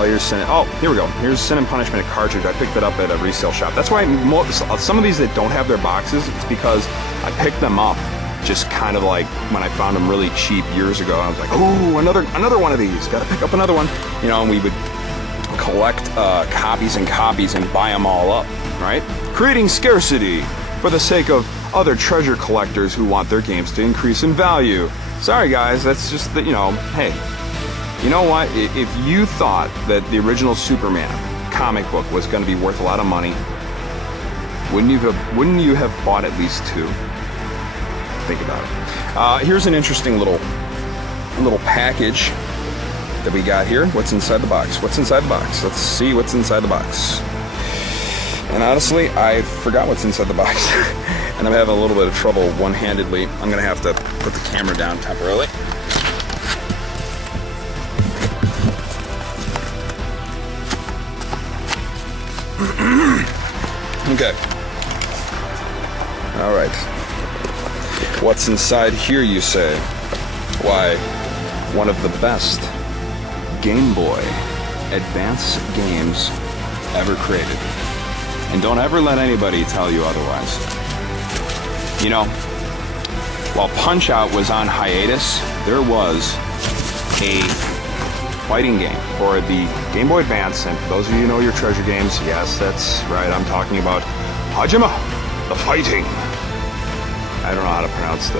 Oh, here's Sin. Oh, here we go. Here's Sin and Punishment cartridge. I picked it up at a resale shop. That's why some of these that don't have their boxes, it's because I picked them up just kind of like when I found them really cheap years ago. I was like, oh, another one of these. Got to pick up another one. You know, and we would collect copies and copies and buy them all up, right? Creating scarcity for the sake of other treasure collectors who want their games to increase in value. Sorry guys, that's just the, you know, hey, you know what? If you thought that the original Superman comic book was going to be worth a lot of money, wouldn't you have bought at least 2? Think about it. Here's an interesting little package that we got here. What's inside the box? What's inside the box? Let's see what's inside the box. And honestly, I forgot what's inside the box. And I'm having a little bit of trouble one-handedly. I'm going to have to put the camera down temporarily. Okay. All right. What's inside here, you say? Why, one of the best Game Boy Advance games ever created. And don't ever let anybody tell you otherwise. You know, while Punch-Out was on hiatus, there was a fighting game for the Game Boy Advance, and for those of you who know your treasure games, yes, that's right, I'm talking about Hajime, the Fighting. I don't know how to pronounce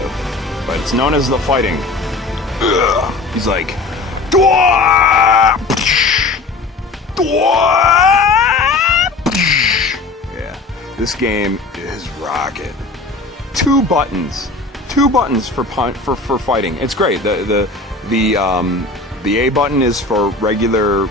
but it's known as the Fighting. Ugh. He's like, Dwah! Yeah, this game is rocket. 2 buttons for fighting. It's great. The A button is for regular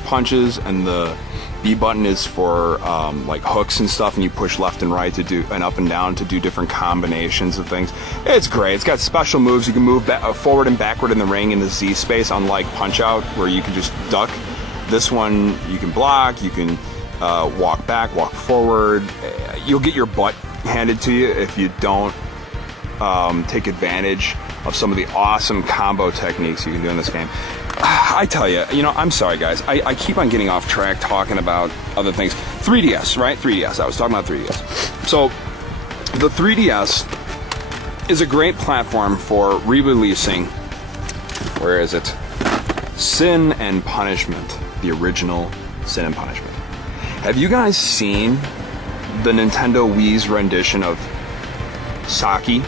punches, and the B button is for like hooks and stuff, and you push left and right to do, and up and down to do different combinations of things. It's great. It's got special moves. You can move forward and backward in the ring in the Z space, unlike Punch-Out where you can just duck. This one you can block, you can walk back, walk forward. You'll get your butt handed to you if you don't take advantage of some of the awesome combo techniques you can do in this game. I tell you, you know, I'm sorry guys, I keep on getting off track talking about other things. 3DS, right? 3DS, I was talking about 3DS. So, the 3DS is a great platform for re-releasing, where is it? Sin and Punishment, the original Sin and Punishment. Have you guys seen the Nintendo Wii's rendition of Saki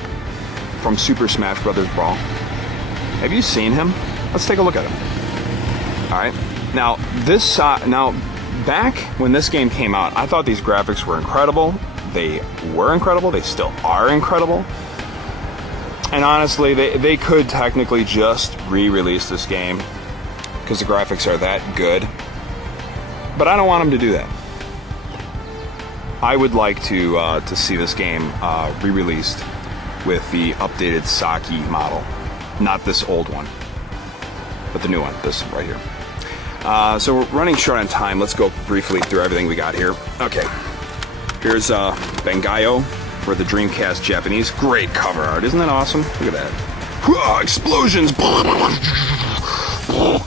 from Super Smash Bros. Brawl? Have you seen him? Let's take a look at him. Alright, now back when this game came out, I thought these graphics were incredible. They were incredible, they still are incredible. And honestly, they could technically just re-release this game because the graphics are that good. But I don't want them to do that. I would like to see this game re-released with the updated Saki model. Not this old one, but the new one, this right here. So we're running short on time. Let's go briefly through everything we got here. Okay, here's Bangai-O for the Dreamcast Japanese. Great cover art, isn't that awesome? Look at that. Explosions!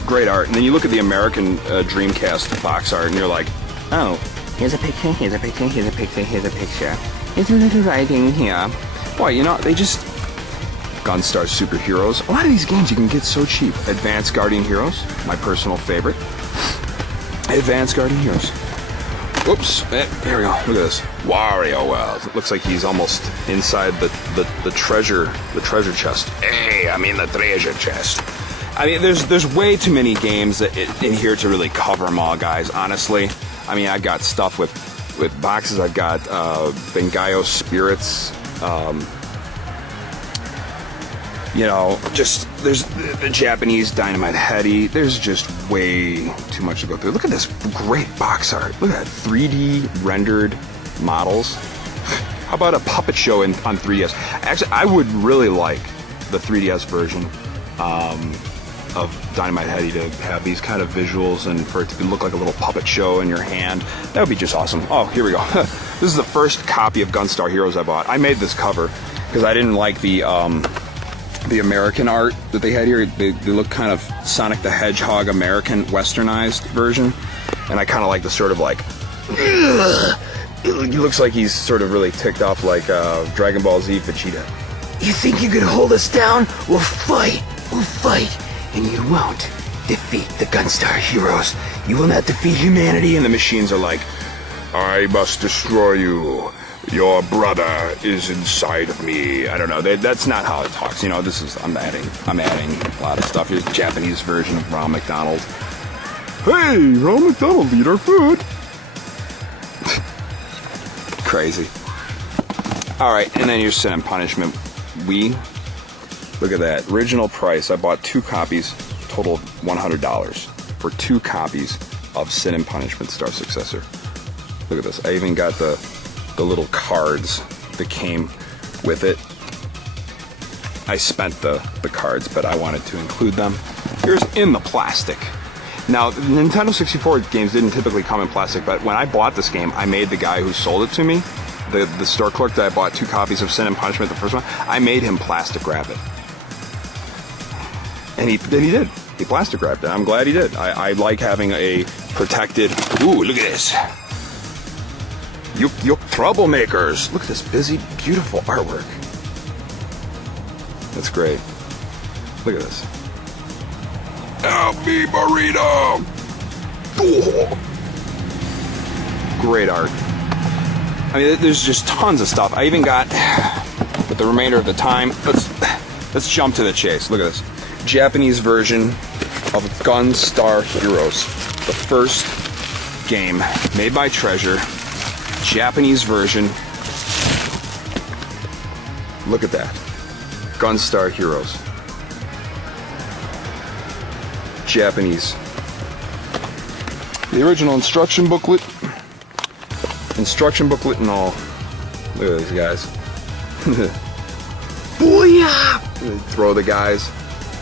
Great art. And then you look at the American Dreamcast box art and you're like, oh, here's a picture, here's a picture, here's a picture, here's a picture. Here's a little writing here. Boy, you know, they just... Gunstar Super Heroes. A lot of these games you can get so cheap. Advanced Guardian Heroes, my personal favorite. Advanced Guardian Heroes. Whoops. Here we go. Look at this. Wario World. It looks like he's almost inside the treasure chest. Hey, I'm in the treasure chest. I mean, there's way too many games in here to really cover them all, guys. Honestly, I mean, I've got stuff with boxes. I've got Bangai-O Spirits. You know, just there's the Japanese Dynamite Heady. There's just way too much to go through. Look at this great box art. Look at that 3D rendered models. How about a puppet show on 3DS? Actually, I would really like the 3DS version of Dynamite Heady to have these kind of visuals and for it to look like a little puppet show in your hand. That would be just awesome. Oh, here we go. This is the first copy of Gunstar Heroes I bought. I made this cover because I didn't like the the American art that they had here. They look kind of Sonic the Hedgehog American westernized version, and I kind of like the sort of like, he looks like he's sort of really ticked off like Dragon Ball Z Vegeta. You think you could hold us down? We'll fight, and you won't defeat the Gunstar Heroes. You will not defeat humanity. And the machines are like, I must destroy you. Your brother is inside of me. I don't know. That's not how it talks. You know, this is I'm adding a lot of stuff. Here's the Japanese version of Ronald McDonald. Hey, Ronald McDonald, eat our food. Crazy. All right, and then here's Sin and Punishment. Look at that. Original price. I bought 2 copies, total $100 for 2 copies of Sin and Punishment Star Successor. Look at this. I even got the little cards that came with it. I spent the cards, but I wanted to include them. Here's in the plastic. Now, Nintendo 64 games didn't typically come in plastic, but when I bought this game, I made the guy who sold it to me, the store clerk that I bought 2 copies of Sin and Punishment, the first one, I made him plastic wrap it. And he did. He plastic wrapped it. I'm glad he did. I like having a protected... Ooh, look at this. You troublemakers. Look at this busy, beautiful artwork. That's great. Look at this. Help me, burrito! Oh. Great art. I mean, there's just tons of stuff. I even got, with the remainder of the time, let's jump to the chase. Look at this. Japanese version of Gunstar Heroes. The first game made by Treasure. Japanese version. Look at that. Gunstar Heroes. Japanese. The original instruction booklet. Instruction booklet and all. Look at these guys. Booyah! Throw the guys.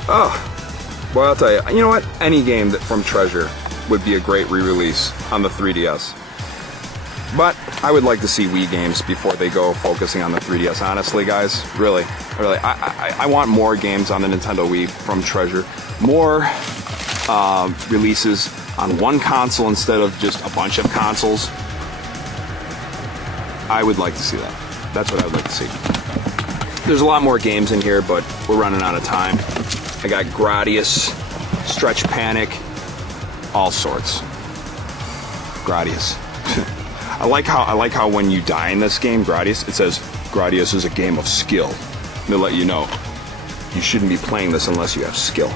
Oh. Well, I'll tell you. You know what? Any game from Treasure would be a great re-release on the 3DS. But I would like to see Wii games before they go focusing on the 3DS, honestly, guys. Really. I want more games on the Nintendo Wii from Treasure. More releases on one console instead of just a bunch of consoles. I would like to see that. That's what I would like to see. There's a lot more games in here, but we're running out of time. I got Gradius, Stretch Panic, all sorts. Gradius. I like how when you die in this game, Gradius, it says Gradius is a game of skill. They'll let you know you shouldn't be playing this unless you have skill.